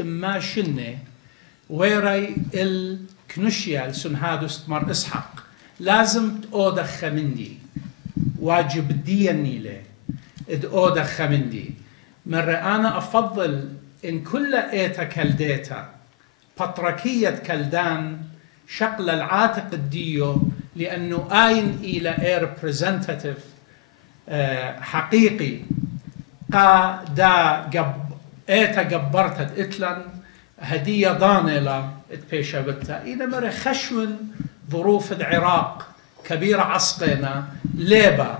ما شنة ويري الكنوشيا السنهادوست مر إسحاق لازم تأودخ مندي واجب ديني له تأودخ مندي مرة أنا أفضل إن كل إيتا كالديتا بطركية كالدان شقل العاتق الديو لأنه آين إلى representative حقيقي قا دا إيتا جبرتت إتلن هدية ضانلة اتبيشا بتا إذا مرة خشون ظروف العراق كبيرة عسقنا ليبا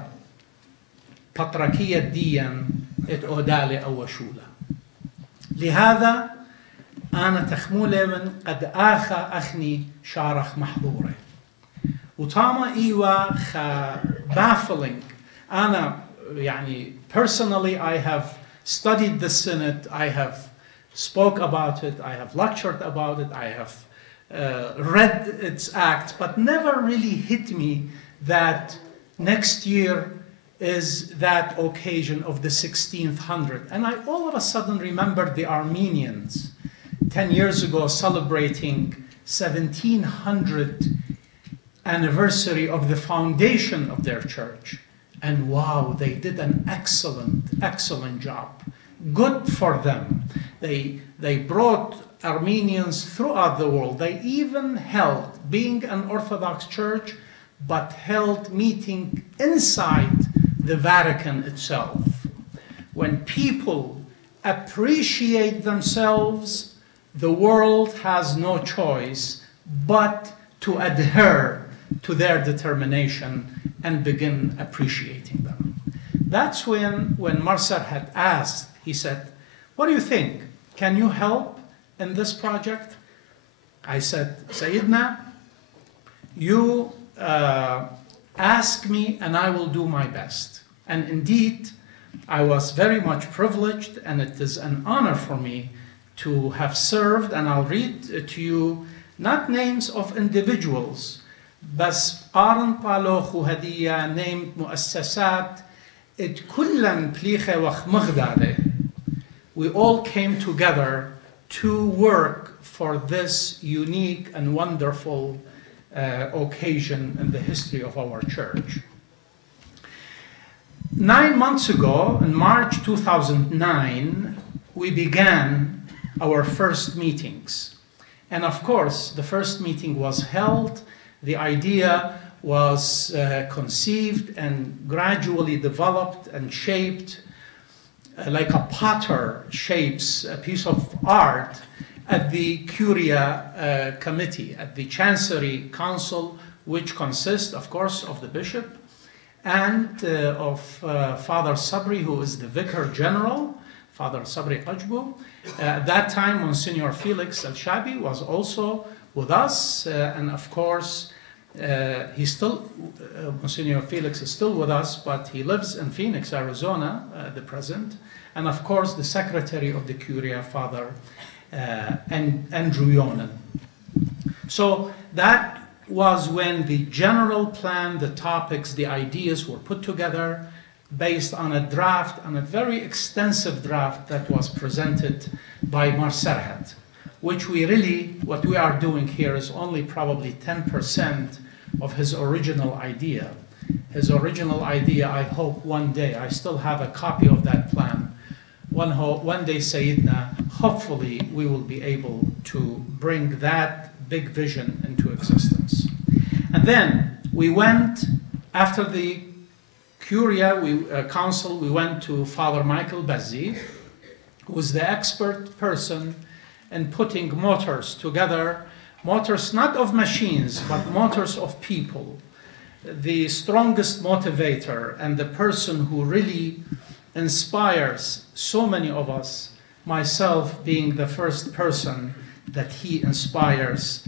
بطركية ديا اتأودالي أو شولة لهذا أنا تخمولي من قد آخا أخني شارخ محظوري وطاما إيوا خا baffling أنا يعني personally I have studied the Synod, I have spoke about it, I have lectured about it, I have read its acts, but never really hit me that next year is that occasion of the 1600. And I all of a sudden remembered the Armenians 10 years ago celebrating 1700 anniversary of the foundation of their church. And wow, they did an excellent job. Good for them. They brought Armenians throughout the world. They even held, being an Orthodox church, but held meeting inside the Vatican itself. When people appreciate themselves, the world has no choice but to adhere to their determination and begin appreciating them. That's when Marcel had asked, he said, what do you think? Can you help in this project? I said, Sayyidina, you ask me and I will do my best. And indeed, I was very much privileged and it is an honor for me to have served, and I'll read to you not names of individuals, بس قارن بالوخ وهدية named مؤسسات it كلن بليخة وخمغدادة. We all came together to work for this unique and wonderful occasion in the history of our church. 9 months ago, in March 2009, we began our first meetings. And of course, the first meeting was held. The idea was conceived and gradually developed and shaped like a potter shapes a piece of art at the Curia Committee, at the Chancery Council, which consists, of course, of the bishop and of Father Sabri, who is the Vicar General, Father Sabri Qajbu. At that time, Monsignor Felix Al-Shabi was also with us, and of course, Monsignor Felix is still with us, but he lives in Phoenix, Arizona, at the present. And of course, the Secretary of the Curia, Father Andrew Yonan. So that was when the general plan, the topics, the ideas were put together based on a draft, on a very extensive draft that was presented by Marserhat, which what we are doing here is only probably 10% of his original idea. His original idea, I hope one day, I still have a copy of that plan. One day, Sayyidina, hopefully we will be able to bring that big vision into existence. And then we went, after the Curia Council, we went to Father Michael Bazzi, who was the expert person in putting motors together, motors not of machines, but motors of people. The strongest motivator and the person who really inspires so many of us, myself being the first person that he inspires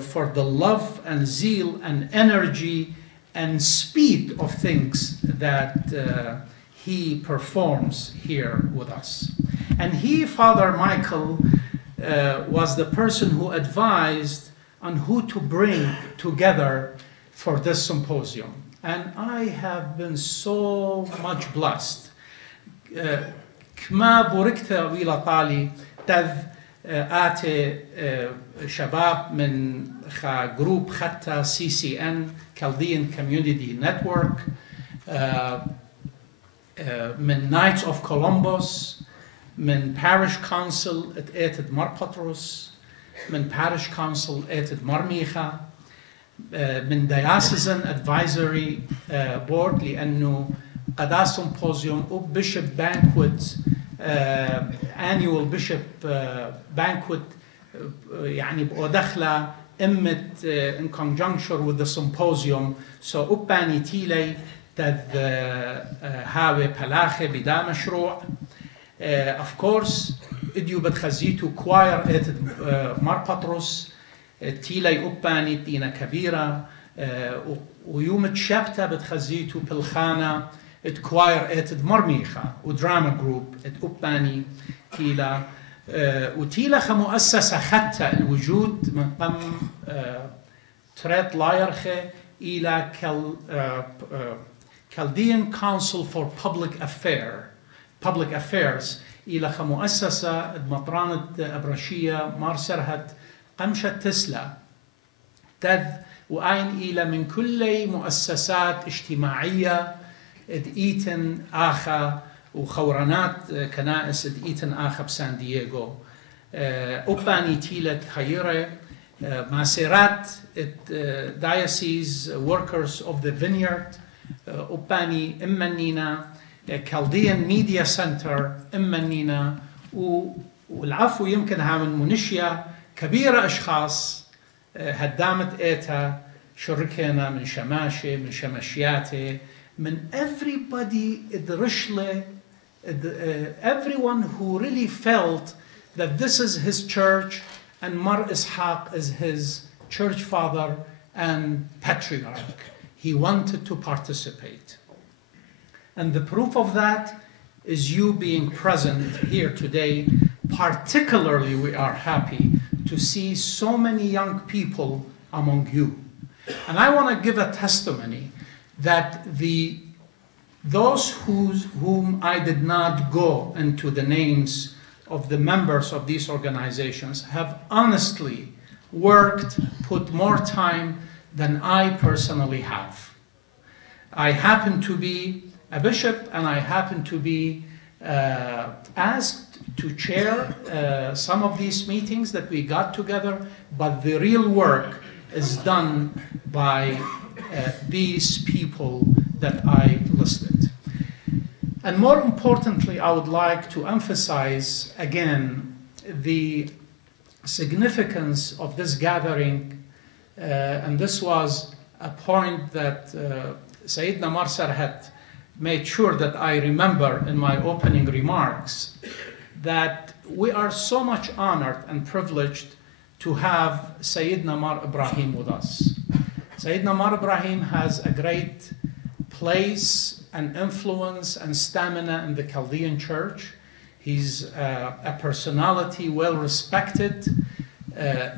for the love and zeal and energy and speed of things that he performs here with us. And he, Father Michael, was the person who advised on who to bring together for this symposium. And I have been so much blessed. كما بوركت ويلا طالي تذ آتي شباب من جروب خطة CCN Chaldean Community Network من Knights of Columbus من Parish Council اتقاتد مربطرس من Parish Council اتقاتد مرميخة من Diocesan Advisory Board لأنه قدا Symposium وبشب Banquet annual Bishop Banquet يعني ودخلة إمت in conjunction with the Symposium so أباني تيلي تذ هاوي بلاخي بدا مشروع of course إديو بتخزيتو كواير اتد مربطرس تيلي أباني دينا كبيرة ويوم تشابتا بتخزيتو بالخانة ات كواير اتد مرميخة ودراما جروب ات أباني تيلا وتيلا خمؤسسة خطة الوجود من قم تريت لايرخي إلى Chaldean Council for Public Affairs إلى خمؤسسة مطرانة أبرشية مارسرهت قمشة تسلا تذ وأين إلى من كل مؤسسات اجتماعية إيتن آخا وخورانات كنائس إيتن آخا بساندييغو أباني تيلت خيرة ماسيرات Diocese Workers of the Vineyard أباني إمنينا Chaldean Media Center إمنينا والعفو يمكن من منشية كبيرة أشخاص هدامت إيتا شركنا من شماشة من شماشياتي من everybody إدرشله everyone who really felt that this is his church and Mar Ishaq is his church father and patriarch. He wanted to participate. And the proof of that is you being present here today. Particularly, we are happy to see so many young people among you. And I want to give a testimony that those whom I did not go into the names of the members of these organizations have honestly worked, put more time than I personally have. I happen to be a bishop and I happen to be asked to chair some of these meetings that we got together, but the real work is done by these people that I listed. And more importantly, I would like to emphasize again the significance of this gathering, and this was a point that Sayyidina Marsar had made sure that I remember in my opening remarks, that we are so much honored and privileged to have Sayyidina Mar Ibrahim with us. Sayyidina Mar Ibrahim has a great place and influence and stamina in the Chaldean church. He's a personality well respected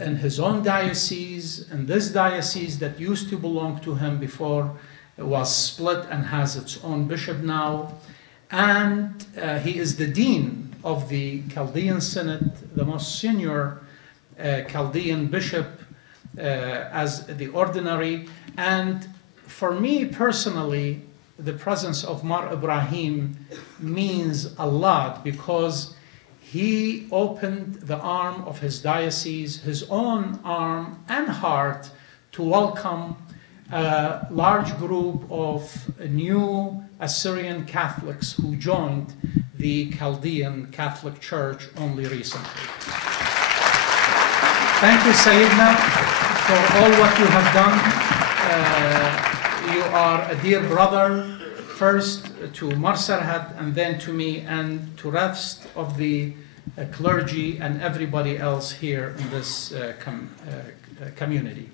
in his own diocese, and this diocese that used to belong to him before it was split and has its own bishop now. And he is the dean of the Chaldean Synod, the most senior Chaldean bishop as the ordinary. And for me personally, the presence of Mar Ibrahim means a lot, because he opened the arm of his diocese, his own arm and heart, to welcome a large group of new Assyrian Catholics who joined the Chaldean Catholic Church only recently. Thank you, Sayyidina, for all what you have done. You are a dear brother, first to Marsarhat and then to me and to rest of the clergy and everybody else here in this community.